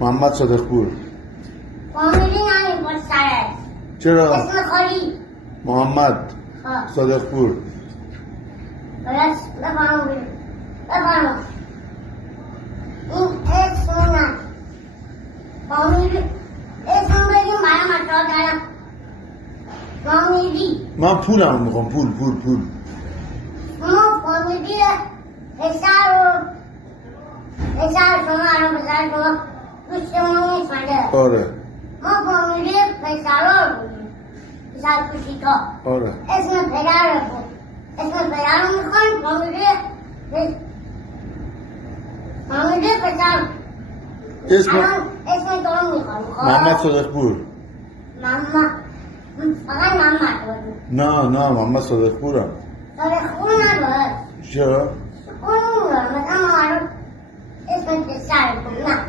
محمد صادق پور. فامیلی نمی پشت سرت. چرا؟ اسم خالی. محمد صادق پور. درست بفرمایید. بفرمایید. این اسم نه. فامیلی اسم بگیم برای مطرح کردم. فامیلی. من پولم میخوام. پول. ما فامیلی پسر شما الان پسر شما دوستمون نیست. آره. ما فامیلی پسرها بودیم. پسر کوچیکا. آره. اسم پدر بود. اسم پدر رو میخوایم فامیلی پسر. اسم تو رو میخوایم. محمد صادق پور. فقط محمد بود. نه محمد صادق پورم. صادق پور نداشت. چرا؟ اون مثلا معروف اسم پسر بود. نه